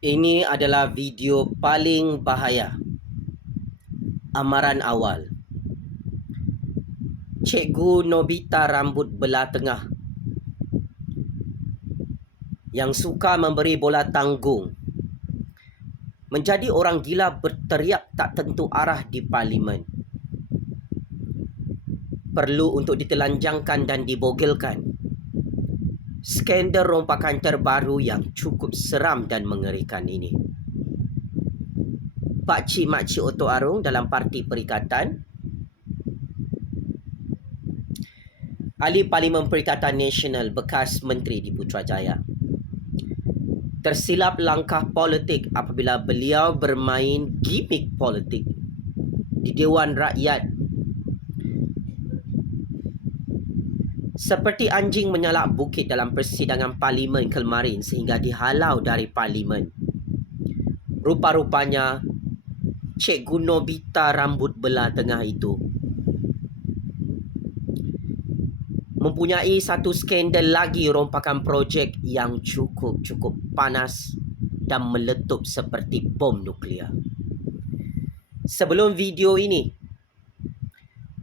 Ini adalah video paling bahaya. Amaran awal. Cikgu Nobita rambut belah tengah yang suka memberi bola tanggung menjadi orang gila berteriak tak tentu arah di parlimen. Perlu untuk ditelanjangkan dan dibogelkan. Skandal rompakan terbaru yang cukup seram dan mengerikan ini. Pakcik Makcik Oto Arung dalam Parti Perikatan, Ahli Parlimen Perikatan Nasional bekas Menteri di Putrajaya, tersilap langkah politik apabila beliau bermain gimmick politik di Dewan Rakyat. Seperti anjing menyalak bukit dalam persidangan parlimen kemarin sehingga dihalau dari parlimen. Rupa-rupanya Cikgu Nobita rambut belah tengah itu mempunyai satu skandal lagi rompakan projek yang cukup panas dan meletup seperti bom nuklear. Sebelum video ini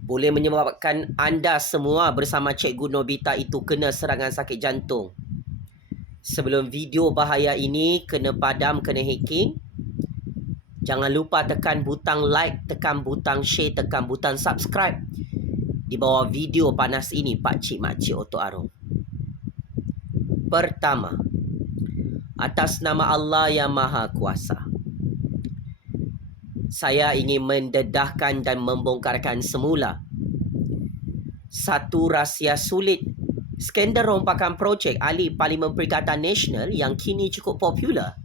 boleh menyebabkan anda semua bersama Cikgu Nobita itu kena serangan sakit jantung. Sebelum video bahaya ini kena padam, kena hacking, jangan lupa tekan butang like, tekan butang share, tekan butang subscribe di bawah video panas ini Pakcik Makcik Oto Arung. Pertama, atas nama Allah yang Maha Kuasa, saya ingin mendedahkan dan membongkarkan semula satu rahsia sulit skandal rompakan projek Ahli Parlimen Perikatan Nasional yang kini cukup popular,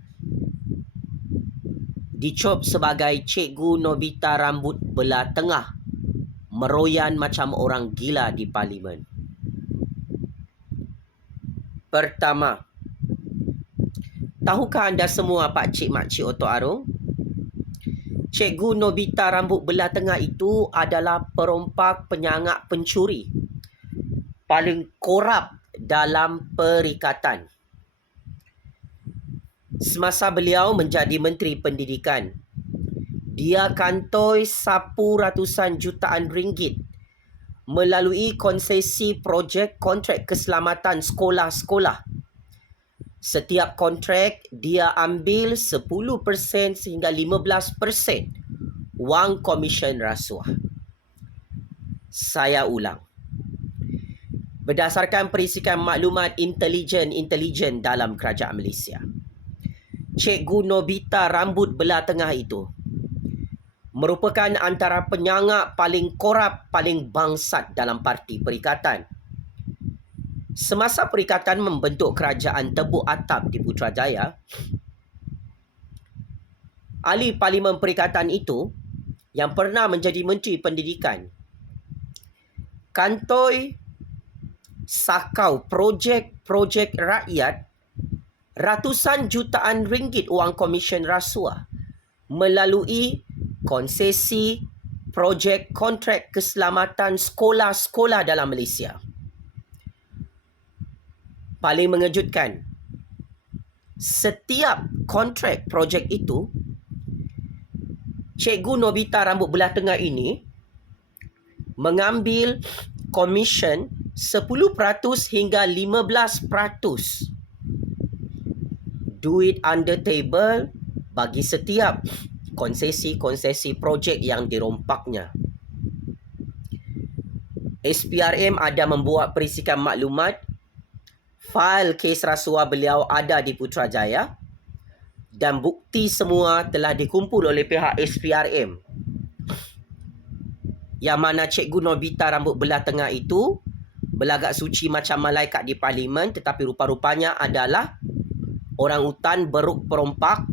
dicop sebagai Cikgu Nobita rambut belah tengah meroyan macam orang gila di parlimen. Pertama, tahukah anda semua Pakcik Makcik Oto Arung, Cikgu Nobita rambut belah tengah itu adalah perompak, penyangak, pencuri paling korup dalam perikatan. Semasa beliau menjadi Menteri Pendidikan, dia kantoi sapu ratusan jutaan ringgit melalui konsesi projek kontrak keselamatan sekolah-sekolah. Setiap kontrak dia ambil 10% sehingga 15% wang komisen rasuah. Saya ulang. Berdasarkan perisikan maklumat intelijen dalam kerajaan Malaysia, Cikgu Nobita rambut belah tengah itu merupakan antara penyangak paling korup, paling bangsat dalam Parti Perikatan. Semasa Perikatan membentuk kerajaan tebuk atap di Putrajaya, Ahli Parlimen Perikatan itu yang pernah menjadi Menteri Pendidikan kantoi sakau projek rakyat ratusan jutaan ringgit wang komisen rasuah melalui konsesi projek kontrak keselamatan sekolah-sekolah dalam Malaysia. Paling mengejutkan, setiap kontrak projek itu, Cikgu Nobita rambut belah tengah ini mengambil komisen 10% hingga 15% duit under table bagi setiap konsesi projek yang dirompaknya. SPRM ada membuat perisikan maklumat, fail kes rasuah beliau ada di Putrajaya dan bukti semua telah dikumpul oleh pihak SPRM. Yang mana Cikgu Nobita rambut belah tengah itu berlagak suci macam malaikat di parlimen, tetapi rupa-rupanya adalah orang utan beruk perompak,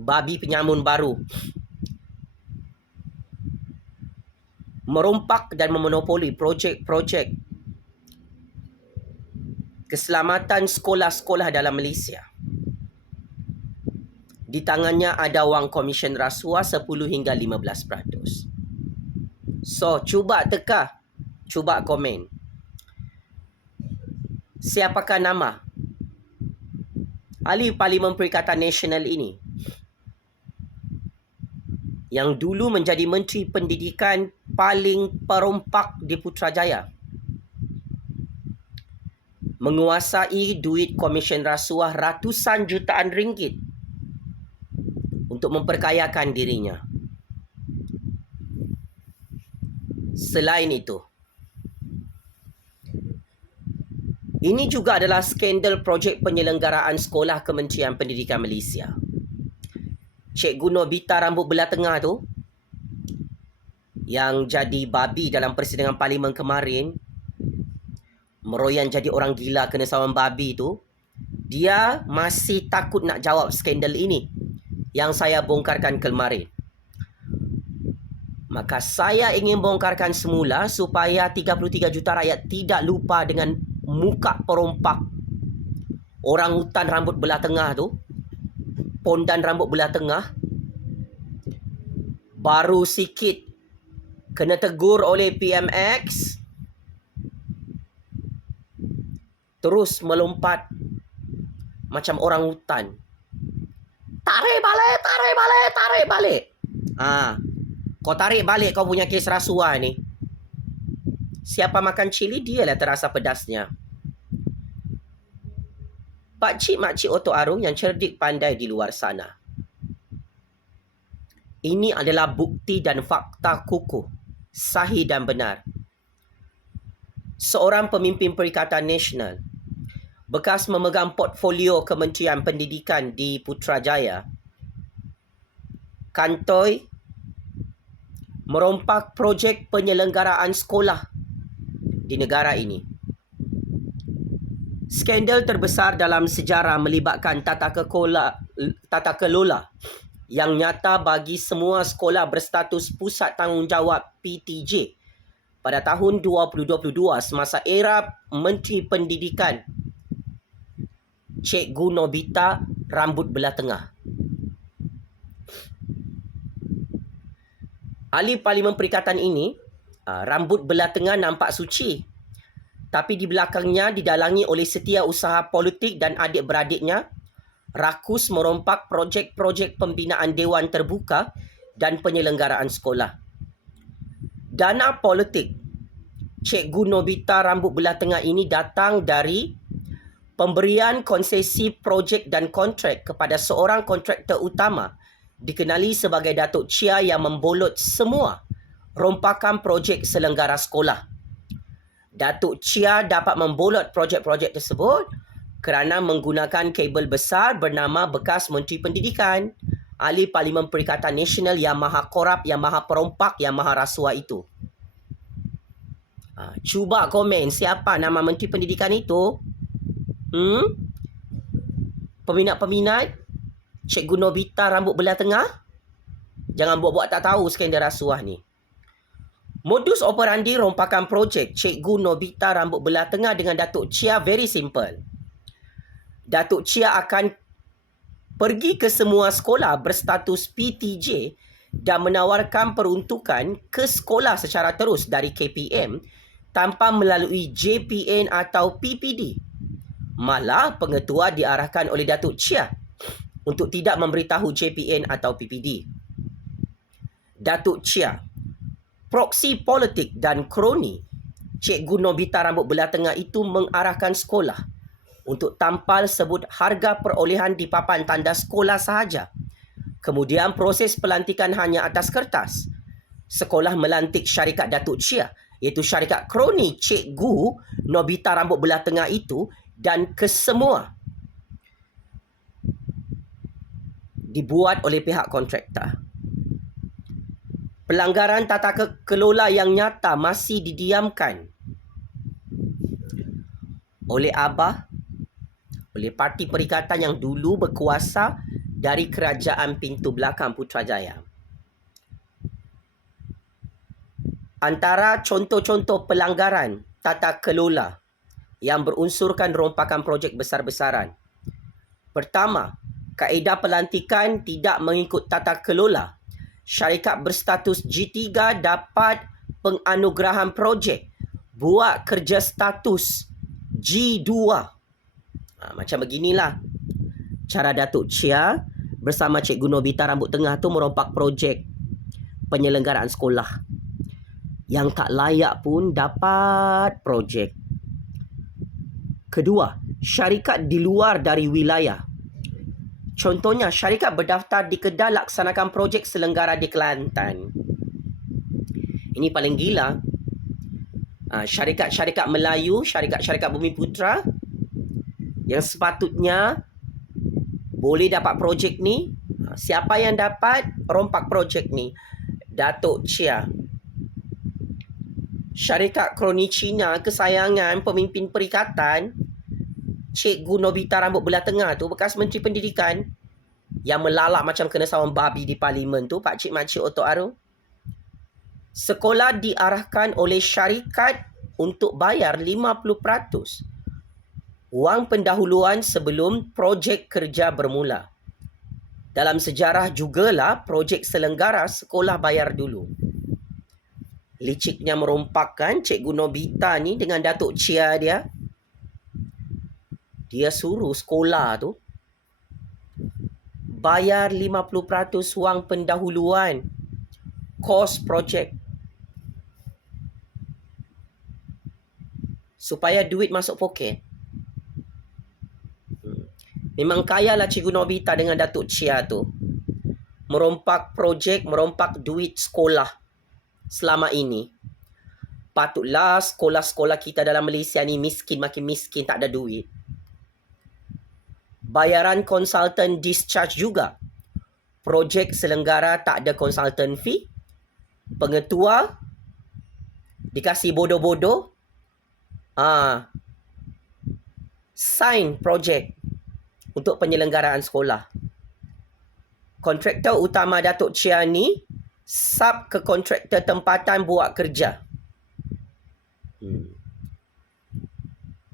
babi penyamun baru, merompak dan memonopoli projek-projek keselamatan sekolah-sekolah dalam Malaysia. Di tangannya ada wang komisen rasuah 10 hingga 15%. So, cuba teka, cuba komen. Siapakah nama Ahli Parlimen Perikatan Nasional ini yang dulu menjadi Menteri Pendidikan paling perompak di Putrajaya, menguasai duit komisen rasuah ratusan jutaan ringgit untuk memperkayakan dirinya. Selain itu, ini juga adalah skandal projek penyelenggaraan sekolah Kementerian Pendidikan Malaysia. Cikgu Nobita rambut belah tengah tu, yang jadi babi dalam persidangan parlimen kemarin, meroyan jadi orang gila kena sawan babi tu, dia masih takut nak jawab skandal ini yang saya bongkarkan kemarin. Maka saya ingin bongkarkan semula supaya 33 juta rakyat tidak lupa dengan muka perompak orang hutan rambut belah tengah tu, pondan rambut belah tengah, baru sikit kena tegur oleh PMX, terus melompat macam orang hutan. Tarik balik, tarik balik, tarik balik. Kau tarik balik kau punya kes rasuah ni. Siapa makan cili, dialah terasa pedasnya. Pakcik-makcik Oto Arung yang cerdik pandai di luar sana, ini adalah bukti dan fakta kukuh, sahih dan benar. Seorang pemimpin Perikatan Nasional, bekas memegang portfolio Kementerian Pendidikan di Putrajaya, kantoi merompak projek penyelenggaraan sekolah di negara ini. Skandal terbesar dalam sejarah melibatkan tata kelola yang nyata bagi semua sekolah berstatus Pusat Tanggungjawab PTJ pada tahun 2022 semasa era Menteri Pendidikan Cikgu Nobita rambut belah tengah. Ahli Parlimen Perikatan ini, rambut belah tengah nampak suci, tapi di belakangnya didalangi oleh setiausaha politik dan adik-beradiknya rakus merompak projek-projek pembinaan Dewan Terbuka dan penyelenggaraan sekolah. Dana politik Cikgu Nobita rambut belah tengah ini datang dari pemberian konsesi projek dan kontrak kepada seorang kontraktor utama dikenali sebagai Datuk Chia yang membolot semua rompakan projek selenggara sekolah. Datuk Chia dapat membolot projek-projek tersebut kerana menggunakan kabel besar bernama bekas Menteri Pendidikan, ahli Parlimen Perikatan Nasional yang maha korup, yang maha perompak, yang maha rasuah itu. Cuba komen siapa nama Menteri Pendidikan itu? Peminat-peminat Cikgu Nobita rambut belah tengah? Jangan buat-buat tak tahu skandal rasuah ni. Modus operandi rompakan projek Cikgu Nobita rambut belah tengah dengan Datuk Chia very simple. Datuk Chia akan pergi ke semua sekolah berstatus PTJ dan menawarkan peruntukan ke sekolah secara terus dari KPM tanpa melalui JPN atau PPD. Malah pengetua diarahkan oleh Datuk Chia untuk tidak memberitahu JPN atau PPD. Datuk Chia, proksi politik dan kroni Cikgu Nobita rambut belah tengah itu mengarahkan sekolah untuk tampal sebut harga perolehan di papan tanda sekolah sahaja. Kemudian proses pelantikan hanya atas kertas. Sekolah melantik syarikat Datuk Chia, iaitu syarikat kroni Cikgu Nobita rambut belah tengah itu, dan kesemua dibuat oleh pihak kontraktor. Pelanggaran tata kelola yang nyata masih didiamkan oleh ABAH, oleh parti perikatan yang dulu berkuasa dari kerajaan pintu belakang Putrajaya. Antara contoh-contoh pelanggaran tata kelola yang berunsurkan rompakan projek besar-besaran. Pertama, kaedah pelantikan tidak mengikut tata kelola. Syarikat berstatus G3 dapat penganugerahan projek buat kerja status G2. Macam beginilah. cara Datuk Chia bersama Cikgu Nobita Rambut Tengah tu merompak projek penyelenggaraan sekolah. Yang tak layak pun dapat projek. Kedua, syarikat di luar dari wilayah. Contohnya, syarikat berdaftar di Kedah laksanakan projek selenggara di Kelantan. Ini paling gila. Syarikat-syarikat Melayu, syarikat-syarikat Bumiputera yang sepatutnya boleh dapat projek ni. Siapa yang dapat rompak projek ni? Datuk Chia. Syarikat Kroni Cina kesayangan pemimpin perikatan, Cikgu Nobita Rambut Belah Tengah tu, bekas Menteri Pendidikan yang melalak macam kena sawang babi di parlimen tu, Pak Cik Makcik Otok Aru. Sekolah diarahkan oleh syarikat untuk bayar 50% wang pendahuluan sebelum projek kerja bermula. Dalam sejarah jugalah projek selenggara sekolah bayar dulu. Liciknya merompakkan Cikgu Nobita ni dengan Datuk Chia dia. Dia suruh sekolah tu bayar 50% wang pendahuluan kos projek. Supaya duit masuk poket. Memang kayalah Cikgu Nobita dengan Datuk Chia tu. Merompak projek, merompak duit sekolah selama ini. Patutlah sekolah-sekolah kita dalam Malaysia ni miskin makin miskin, tak ada duit. Bayaran konsultan discharge juga. Projek selenggara tak ada konsultan fee. Pengetua dikasih bodoh-bodoh. Sign projek untuk penyelenggaraan sekolah. Kontraktor utama Datuk Chia ni sub ke kontraktor tempatan buat kerja.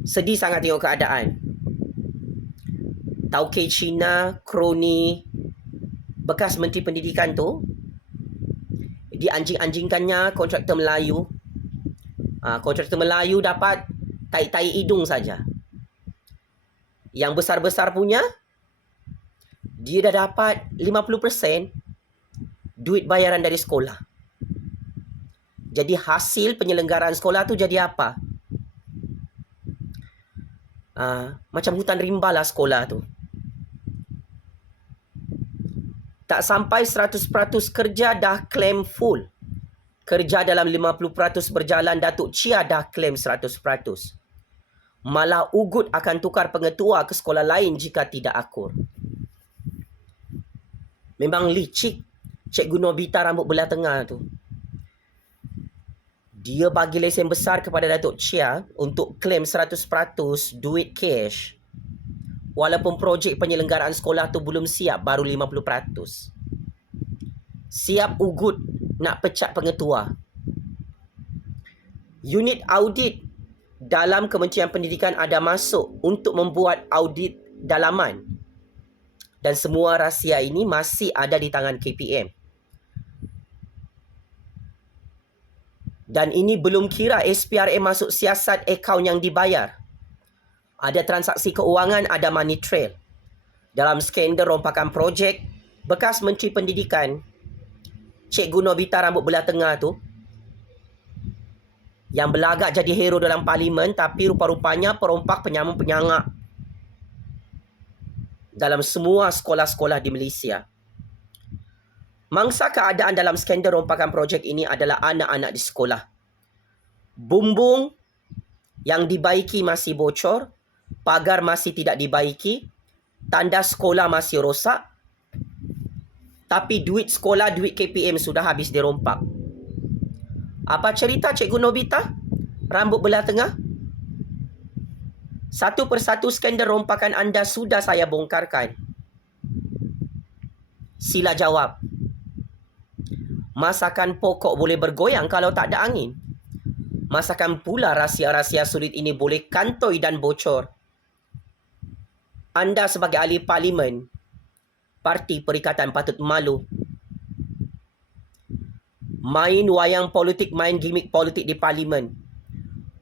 Sedih sangat tengok keadaan. Tauke Cina, kroni, bekas Menteri Pendidikan tu, dianjing-anjingkannya kontraktor Melayu. Kontraktor Melayu dapat tai-tai hidung saja. Yang besar-besar punya, dia dah dapat 50% duit bayaran dari sekolah. Jadi hasil penyelenggaraan sekolah tu jadi apa? Macam hutan rimba lah sekolah tu. Tak sampai 100% kerja dah claim full. Kerja dalam 50% berjalan, Datuk Chia dah claim 100%. Malah ugut akan tukar pengetua ke sekolah lain jika tidak akur. Memang licik Cikgu Nobita Rambut Belah Tengah tu. Dia bagi lesen besar kepada Datuk Chia untuk claim 100% duit cash. Walaupun projek penyelenggaraan sekolah tu belum siap, baru 50%. Siap ugut nak pecat pengetua. Unit audit dalam Kementerian Pendidikan ada masuk untuk membuat audit dalaman. Dan semua rahsia ini masih ada di tangan KPM. Dan ini belum kira SPRM masuk siasat akaun yang dibayar. Ada transaksi keuangan, ada money trail. Dalam skandal rompakan projek, bekas Menteri Pendidikan, Cikgu Nobita Rambut Belah Tengah tu, yang berlagak jadi hero dalam parlimen, tapi rupa-rupanya perompak penyamun-penyangak dalam semua sekolah-sekolah di Malaysia. Mangsa keadaan dalam skandal rompakan projek ini adalah anak-anak di sekolah. Bumbung yang dibaiki masih bocor, pagar masih tidak dibaiki, tanda sekolah masih rosak, tapi duit sekolah, duit KPM sudah habis dirompak. Apa cerita Cikgu Nobita Rambut Belah Tengah? Satu persatu skandal rompakan anda sudah saya bongkarkan. Sila jawab. Masakan pokok boleh bergoyang kalau tak ada angin. Masakan pula rahsia-rahsia sulit ini boleh kantoi dan bocor. Anda sebagai ahli parlimen, Parti Perikatan patut malu. Main wayang politik, main gimmick politik di parlimen.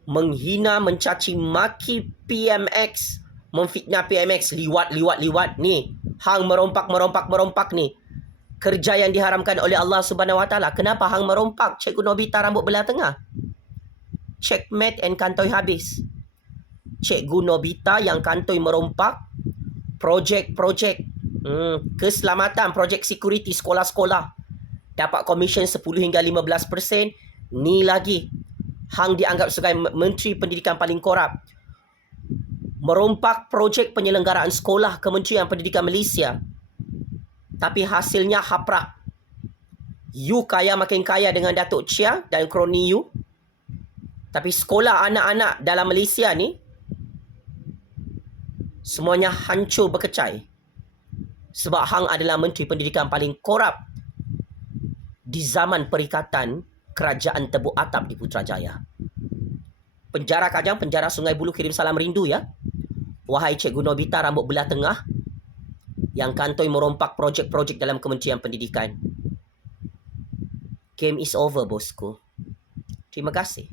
Menghina, mencaci maki PMX, memfitnah PMX, liwat ni. Hang merompak ni. Kerja yang diharamkan oleh Allah Subhanahu Wa Taala. Kenapa hang merompak? Cikgu Nobita rambut belah tengah. Checkmate and kantoi habis. Cikgu Nobita yang kantoi merompak projek keselamatan, projek security sekolah-sekolah dapat komisen 10 hingga 15%. Ni lagi hang dianggap sebagai Menteri Pendidikan paling korup. Merompak projek penyelenggaraan sekolah Kementerian Pendidikan Malaysia. Tapi hasilnya haprak. You kaya makin kaya dengan Datuk Chia dan kroni you. Tapi sekolah anak-anak dalam Malaysia ni semuanya hancur berkecai. Sebab hang adalah Menteri Pendidikan paling korup di zaman perikatan Kerajaan Tebuk Atap di Putrajaya. Penjara Kajang, penjara Sungai Buloh kirim salam rindu ya. Wahai Cikgu Nobita rambut belah tengah yang kantoi merompak projek-projek dalam Kementerian Pendidikan. Game is over, bosku. Terima kasih.